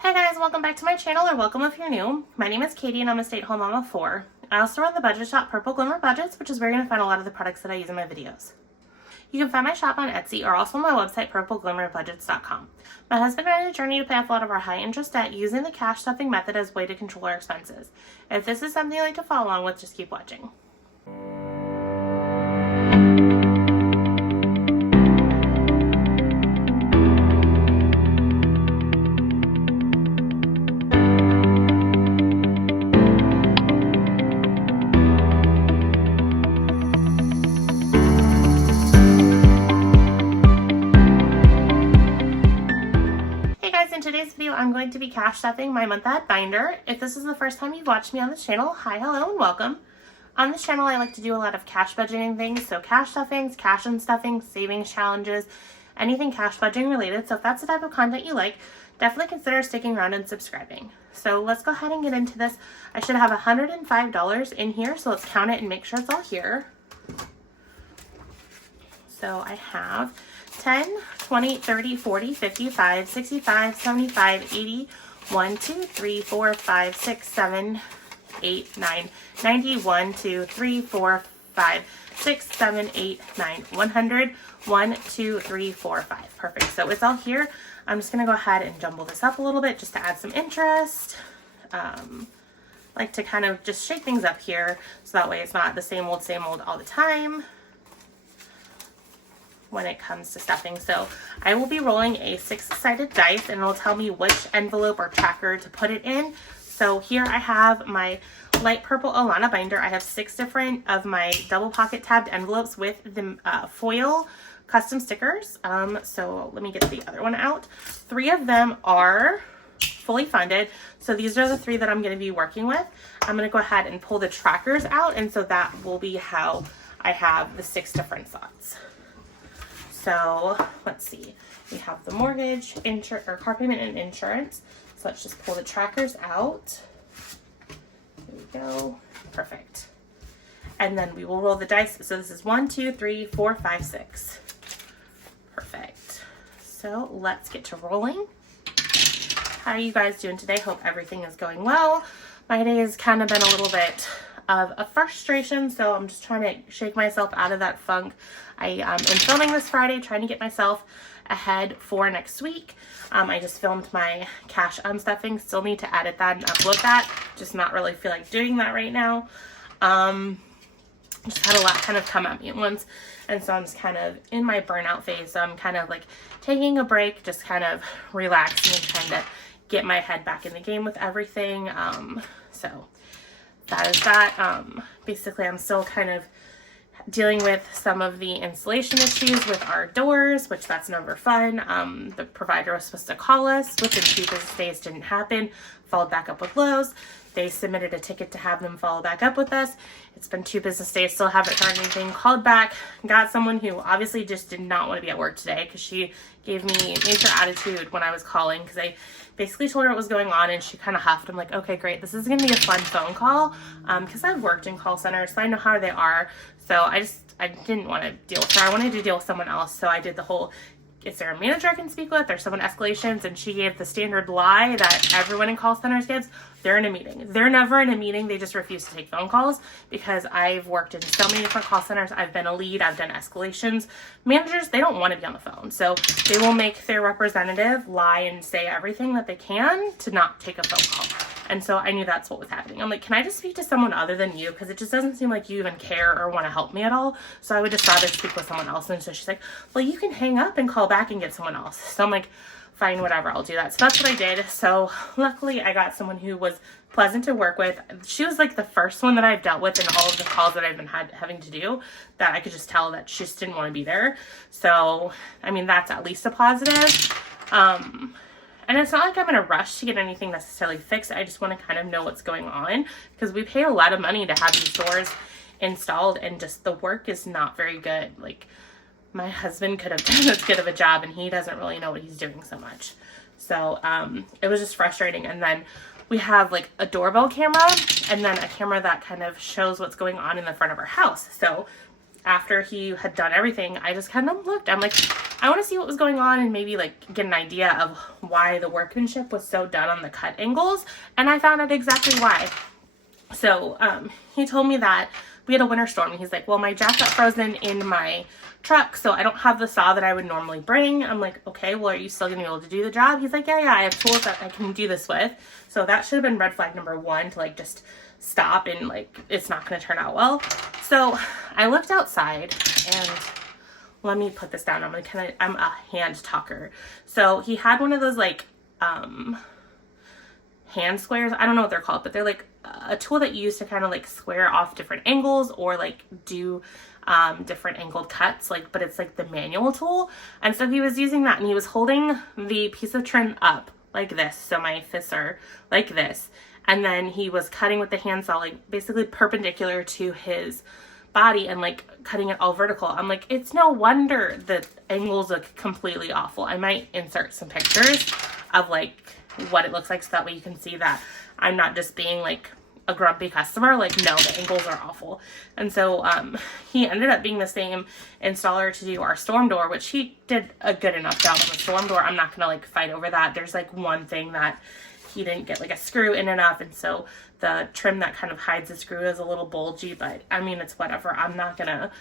Hey guys, welcome back to my channel, or welcome if you're new. My name is Katie and I'm a stay-at-home mom of 4. I also run the budget shop Purple Glimmer Budgets, which is where you're going to find a lot of the products that I use in my videos. You can find my shop on Etsy or also on my website PurpleGlimmerBudgets.com. My husband and I are on a journey to pay off a lot of our high interest debt using the cash stuffing method as a way to control our expenses. If this is something you'd like to follow along with, just keep watching. In today's video, I'm going to be cash stuffing my month ahead binder. If this is the first time you've watched me on this channel, hi, hello, and welcome. On this channel, I like to do a lot of cash budgeting things, so cash stuffings, cash and stuffing, savings challenges, anything cash budgeting related. So if that's the type of content you like, definitely consider sticking around and subscribing. So let's go ahead and get into this. I should have $105 in here, so let's count it and make sure it's all here. So I have 10, 20, 30, 40, 55, 65, 75, 80, 1, 2, 3, 4, 5, 6, 7, 8, 9, 90, 1, 2, 3, 4, 5, 6, 7, 8, 9, 100, 1, 2, 3, 4, 5. Perfect. So it's all here. I'm just going to go ahead and jumble this up a little bit just to add some interest. Like to kind of just shake things up here so that way it's not the same old all the time when it comes to stuffing. So I will be rolling a 6-sided dice and it'll tell me which envelope or tracker to put it in. So here I have my light purple Alana binder. I have 6 different of my double pocket tabbed envelopes with the foil custom stickers. So let me get the other one out. 3 of them are fully funded. So these are the 3 that I'm going to be working with. I'm going to go ahead and pull the trackers out, and so that will be how I have the 6 different thoughts. So let's see, we have the mortgage, car payment, and insurance. So let's just pull the trackers out. There we go. Perfect. And then we will roll the dice. So this is 1, 2, 3, 4, 5, 6. Perfect. So let's get to rolling. How are you guys doing today? Hope everything is going well. My day has kind of been a little bit of a frustration, so I'm just trying to shake myself out of that funk. I am filming this Friday, trying to get myself ahead for next week. I just filmed my cash unstuffing. Still need to edit that and upload that. Just not really feel like doing that right now. Just had a lot kind of come at me at once, and so I'm just kind of in my burnout phase. So I'm kind of like taking a break, just kind of relaxing and trying to get my head back in the game with everything. So that is that. Basically, I'm still kind of dealing with some of the installation issues with our doors, which that's never fun. The provider was supposed to call us within 2 business days, didn't happen. Followed back up with Lowe's. They submitted a ticket to have them follow back up with us. It's been 2 business days, still haven't heard anything. Called back, got someone who obviously just did not want to be at work today because she gave me major attitude when I was calling, because I basically told her what was going on and she kind of huffed. I'm like, okay, great. This is going to be a fun phone call because I've worked in call centers, so I know how they are. So I didn't want to deal with her. I wanted to deal with someone else. So I did the whole, is there a manager I can speak with? There's someone escalations, and she gave the standard lie that everyone in call centers gives. They're in a meeting. They're never in a meeting. They just refuse to take phone calls, because I've worked in so many different call centers. I've been a lead. I've done escalations. Managers, they don't want to be on the phone. So they will make their representative lie and say everything that they can to not take a phone call. And so I knew that's what was happening. I'm like, can I just speak to someone other than you? Because it just doesn't seem like you even care or want to help me at all. So I would just rather speak with someone else. And so she's like, well, you can hang up and call back and get someone else. So I'm like, fine, whatever, I'll do that. So that's what I did. So luckily I got someone who was pleasant to work with. She was like the first one that I've dealt with in all of the calls that I've been having to do, that I could just tell that she just didn't want to be there. So, I mean, that's at least a positive. And it's not like I'm in a rush to get anything necessarily fixed. I just want to kind of know what's going on, because we pay a lot of money to have these doors installed, and just the work is not very good. Like, my husband could have done as good of a job, and he doesn't really know what he's doing so much. So it was just frustrating. And then we have like a doorbell camera, and then a camera that kind of shows what's going on in the front of our house. So after he had done everything, I just kind of looked. I'm like, I want to see what was going on and maybe like get an idea of why the workmanship was so done on the cut angles. And I found out exactly why. So he told me that we had a winter storm, and he's like, well, my jack got frozen in my truck, so I don't have the saw that I would normally bring. I'm like, okay, well, are you still gonna be able to do the job? He's like, yeah, I have tools that I can do this with. So that should have been red flag number one, to like just stop and like it's not gonna turn out well. So I looked outside, and let me put this down. I'm a hand talker. So he had one of those like hand squares. I don't know what they're called, but they're like a tool that you use to kind of like square off different angles or like do different angled cuts, like, but it's like the manual tool. And so he was using that, and he was holding the piece of trim up like this, so my fists are like this, and then he was cutting with the handsaw like basically perpendicular to his body and like cutting it all vertical. I'm like, it's no wonder the angles look completely awful. I might insert some pictures of like what it looks like, so that way you can see that I'm not just being like a grumpy customer. Like, no, the angles are awful. And so he ended up being the same installer to do our storm door, which he did a good enough job on the storm door. I'm not gonna like fight over that. There's like one thing that he didn't get like a screw in enough, and so the trim that kind of hides the screw is a little bulgy, but I mean, it's whatever. I'm not gonna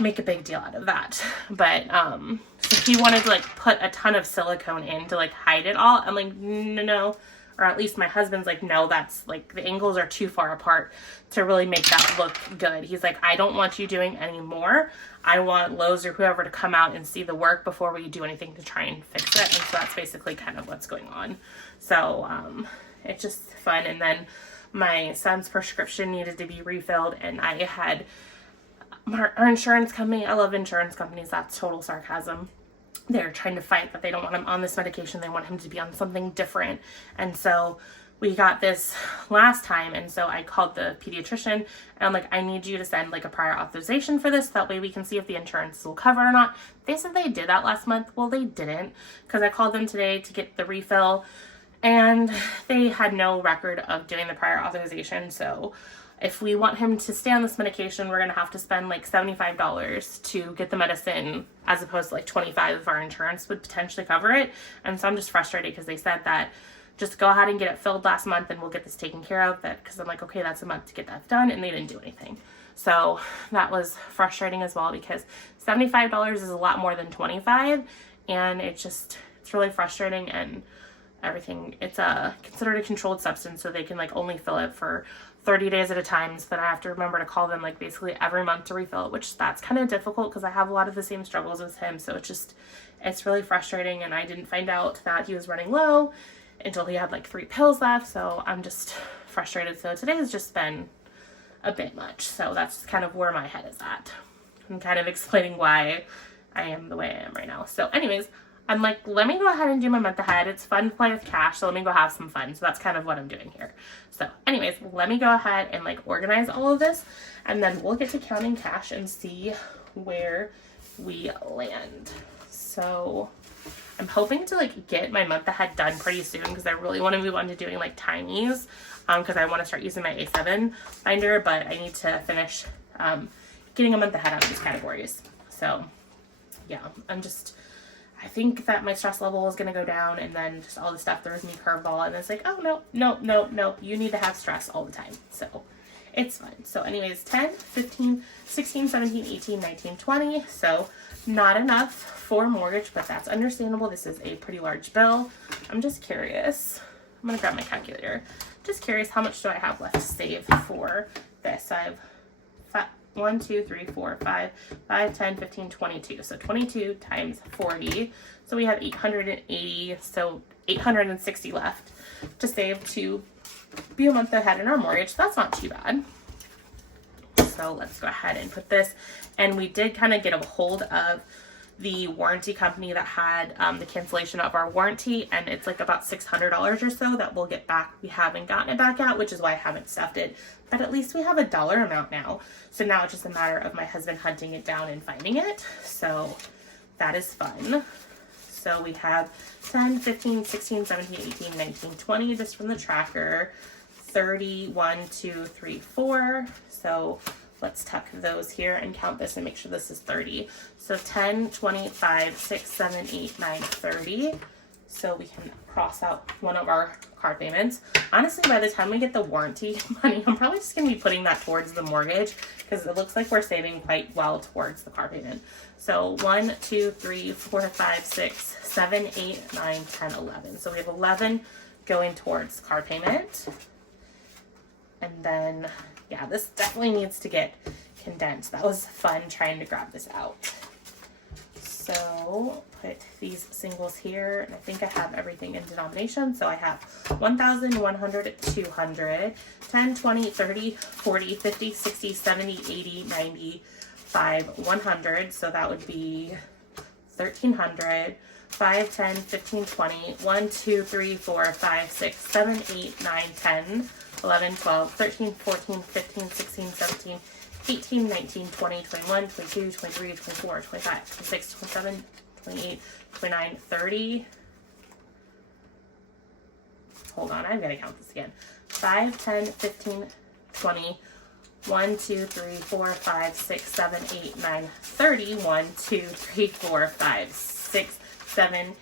make a big deal out of that. But so he wanted to like put a ton of silicone in to like hide it all. I'm like, no, or at least my husband's like, no, that's like the angles are too far apart to really make that look good. He's like, I don't want you doing any more. I want Lowe's or whoever to come out and see the work before we do anything to try and fix it. And so that's basically kind of what's going on. So it's just fun. And then my son's prescription needed to be refilled, and I had our insurance company, I love insurance companies, that's total sarcasm. They're trying to fight that they don't want him on this medication. They want him to be on something different. And so we got this last time. And so I called the pediatrician, and I'm like, I need you to send like a prior authorization for this. That way we can see if the insurance will cover or not. They said they did that last month. Well, they didn't, because I called them today to get the refill, and they had no record of doing the prior authorization. So if we want him to stay on this medication, we're going to have to spend like $75 to get the medicine, as opposed to like $25 if our insurance would potentially cover it. And so I'm just frustrated, because they said that just go ahead and get it filled last month and we'll get this taken care of. That, because I'm like, okay, that's a month to get that done, and they didn't do anything. So that was frustrating as well, because $75 is a lot more than $25, and it's really frustrating. And everything, it's considered a controlled substance, so they can like only fill it for 30 days at a time. So then I have to remember to call them like basically every month to refill it, which that's kind of difficult, because I have a lot of the same struggles as him. So it's really frustrating. And I didn't find out that he was running low until he had like 3 pills left. So I'm just frustrated. So today has just been a bit much. So that's kind of where my head is at. I'm kind of explaining why I am the way I am right now. So anyways, I'm like, let me go ahead and do my month ahead. It's fun to play with cash, so let me go have some fun. So that's kind of what I'm doing here. So anyways, let me go ahead and like organize all of this, and then we'll get to counting cash and see where we land. So I'm hoping to like get my month ahead done pretty soon, because I really want to move on to doing like timies, because I want to start using my A7 binder, but I need to finish getting a month ahead out of these categories. So yeah, I think that my stress level is going to go down, and then just all the stuff throws me curveball, and it's like, oh, no, you need to have stress all the time. So it's fun. So anyways, 10, 15, 16, 17, 18, 19, 20. So not enough for mortgage, but that's understandable. This is a pretty large bill. I'm just curious. I'm going to grab my calculator. Just curious, how much do I have left to save for this? I have 1, 2, 3, 4, 5, 10, 15, 22. So 22 times 40. So we have 880. So 860 left to save to be a month ahead in our mortgage. So that's not too bad. So let's go ahead and put this. And we did kind of get a hold of the warranty company that had the cancellation of our warranty, and it's like about $600 or so that we'll get back. We haven't gotten it back out, which is why I haven't stuffed it, but at least we have a dollar amount now. So now it's just a matter of my husband hunting it down and finding it. So that is fun. So we have 10, 15, 16, 17, 18, 19, 20 just from the tracker, 30, 1, 2, 3, 4. So let's tuck those here and count this and make sure this is 30. So 10, 20, 5, 6, 7, 8, 9, 30. So we can cross out one of our card payments. Honestly, by the time we get the warranty money, I'm probably just going to be putting that towards the mortgage because it looks like we're saving quite well towards the car payment. So 1, 2, 3, 4, 5, 6, 7, 8, 9, 10, 11. So we have 11 going towards car payment. And then, yeah, this definitely needs to get condensed. That was fun trying to grab this out. So put these singles here, and I think I have everything in denomination. So I have 1,000, 100, 200, 10, 20, 30, 40, 50, 60, 70, 80, 90, 5, 100. So that would be 1,300, 5, 10, 15, 20, 1, 2, 3, 4, 5, 6, 7, 8, 9, 10, 11, 12, 13, 14, 15, 16, 17, 18, 19, 20, 21, 22, 23, 24, 25, 26, 27, 28, 29, 30. Hold on, I'm going to count this again. 5, 10, 15, 20, 1, 2, 3, 4, 5, 6, 7, 8, 9, 30. 1, 2, 3, 4, 5, 6, 7,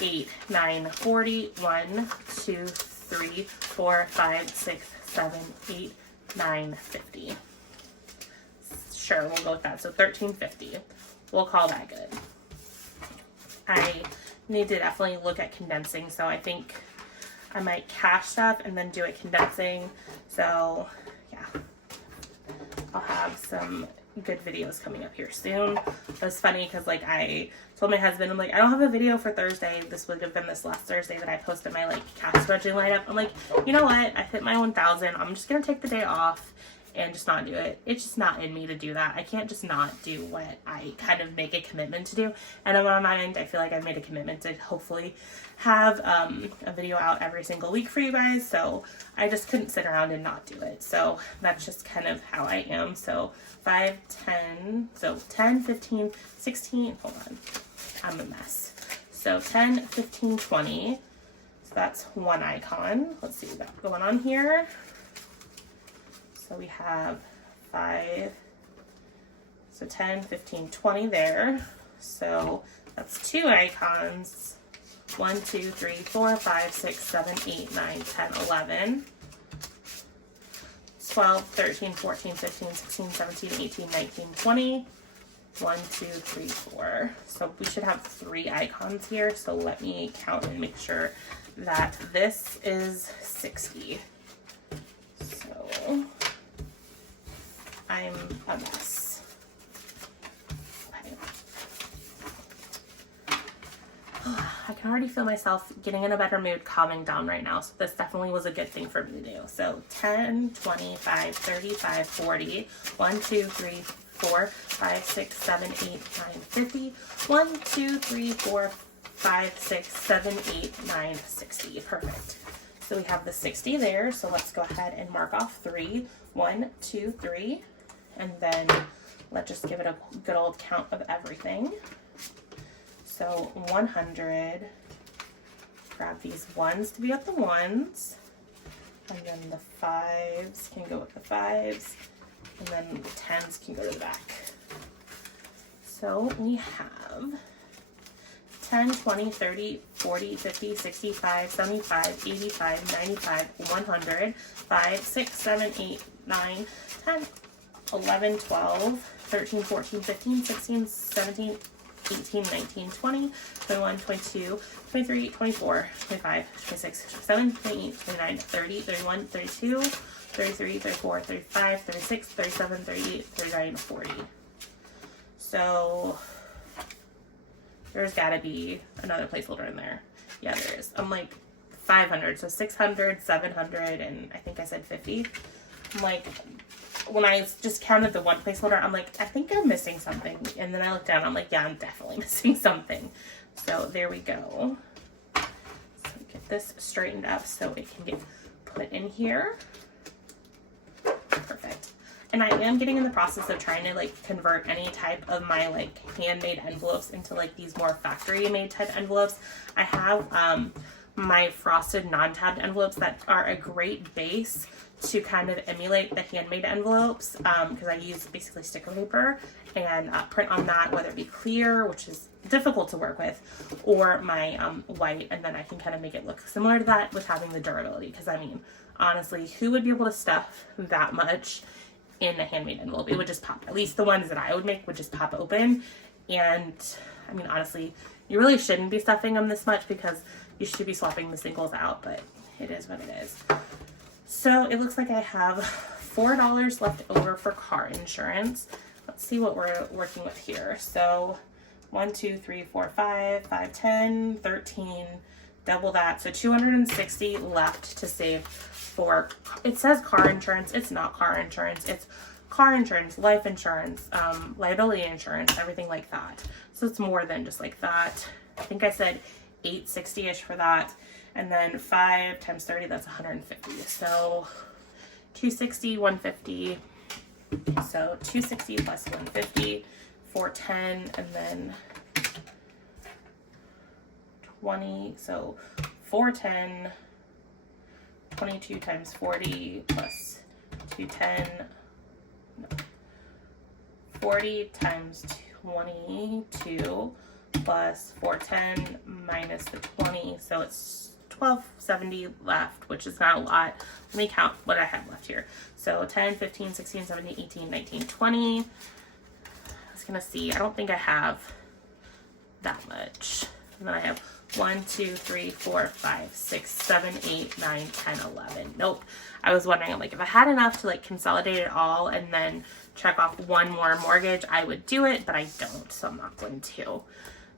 8, 9, 40. 1, 2, 3, 4, 5, 6, 7, 8, 9, 50. Sure, we'll go with that. So 1,350. We'll call that good. I need to definitely look at condensing, so I think I might cash stuff and then do it condensing. So yeah, I'll have some good videos coming up here soon. It was funny because like I told my husband, I'm like, I don't have a video for Thursday. This would have been this last Thursday that I posted my like cash budget lineup. I'm like, you know what? I hit my 1,000. I'm just gonna take the day off and just not do it. It's just not in me to do that. I can't just not do what I kind of make a commitment to do. And in my mind, I feel like I've made a commitment to hopefully have a video out every single week for you guys. So I just couldn't sit around and not do it. So that's just kind of how I am. So 5, 10, so 10, 15, 16, hold on, I'm a mess. So 10, 15, 20. So that's one icon. Let's see what we got going on here. So we have 5, so 10, 15, 20 there. So that's 2 icons. 1, 2, 3, 4, 5, 6, 7, 8, 9, 10, 11, 12, 13, 14, 15, 16, 17, 18, 19, 20. 1, 2, 3, 4. So we should have 3 icons here. So let me count and make sure that this is 60. So I'm a mess. Okay. I can already feel myself getting in a better mood, calming down right now. So this definitely was a good thing for me to do. So 10, 25, 35, 40. 1, 2, 3, 4, 5, 6, 7, 8, 9, 50. 1, 2, 3, 4, 5, 6, 7, 8, 9, 60. Perfect. So we have the 60 there. So let's go ahead and mark off 3. 1, 2, 3. And then let's just give it a good old count of everything. So 100. Grab these 1s to be at the 1s. And then the 5s can go with the 5s. And then the 10s can go to the back. So we have 10, 20, 30, 40, 50, 65, 75, 85, 95, 100, 5, 6, 7, 8, 9, 10, 11, 12, 13, 14, 15, 16, 17, 18, 19, 20, 21, 22, 23, 24, 25, 26, 27, 28, 29, 30, 31, 32, 33, 34, 35, 36, 37, 38, 39, 40. So there's gotta be another placeholder in there. Yeah, there is. I'm like 500, so 600, 700, and I think I said 50. I'm like, when I just counted the one placeholder, I'm like, I think I'm missing something. And then I look down, I'm like, yeah, I'm definitely missing something. So there we go. So get this straightened up so it can get put in here. Perfect. And I am getting in the process of trying to like convert any type of my like handmade envelopes into like these more factory made type envelopes. I have my frosted non-tabbed envelopes that are a great base to kind of emulate the handmade envelopes, because I use basically sticker paper and print on that, whether it be clear, which is difficult to work with, or my white, and then I can kind of make it look similar to that with having the durability. Because I mean, honestly, who would be able to stuff that much in a handmade envelope? It would just pop. At least the ones that I would make would just pop open. And I mean, honestly, you really shouldn't be stuffing them this much because you should be swapping the singles out, but it is what it is. So it looks like I have $4 left over for car insurance. Let's see what we're working with here. So 1, 2, 3, 4, 5, 5, 10, 13, double that. So 260 left to save for, it says car insurance. It's not car insurance. It's car insurance, life insurance, liability insurance, everything like that. So it's more than just like that. I think I said $860-ish for that. And then 5 times 30, that's 150. So 260, 150. So 260 plus 150, 410, and then 20. So 410, 22 times 40 plus 210. No. 40 times 22 plus 410 minus the 20. So it's 1270 left, which is not a lot. Let me count what I have left here. So 10, 15, 16, 17, 18, 19, 20. I was gonna see, I don't think I have that much. And then I have 1, 2, 3, 4, 5, 6, 7, 8, 9, 10, 11. Nope. I was wondering, like, if I had enough to like consolidate it all and then check off one more mortgage, I would do it, but I don't, so I'm not going to.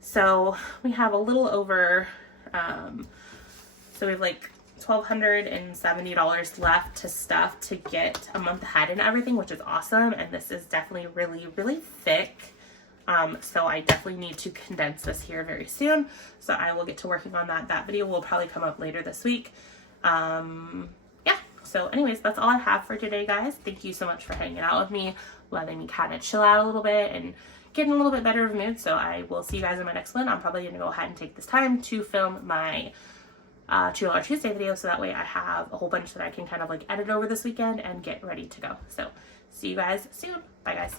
So we have a little over, so we have like $1,270 left to stuff to get a month ahead and everything, which is awesome. And this is definitely really, really thick. So I definitely need to condense this here very soon. So I will get to working on that. That video will probably come up later this week. Yeah. So anyways, that's all I have for today, guys. Thank you so much for hanging out with me, letting me kind of chill out a little bit and getting a little bit better of a mood. So I will see you guys in my next one. I'm probably going to go ahead and take this time to film my $2 Tuesday video, so that way I have a whole bunch that I can kind of like edit over this weekend and get ready to go. So see you guys soon. Bye, guys.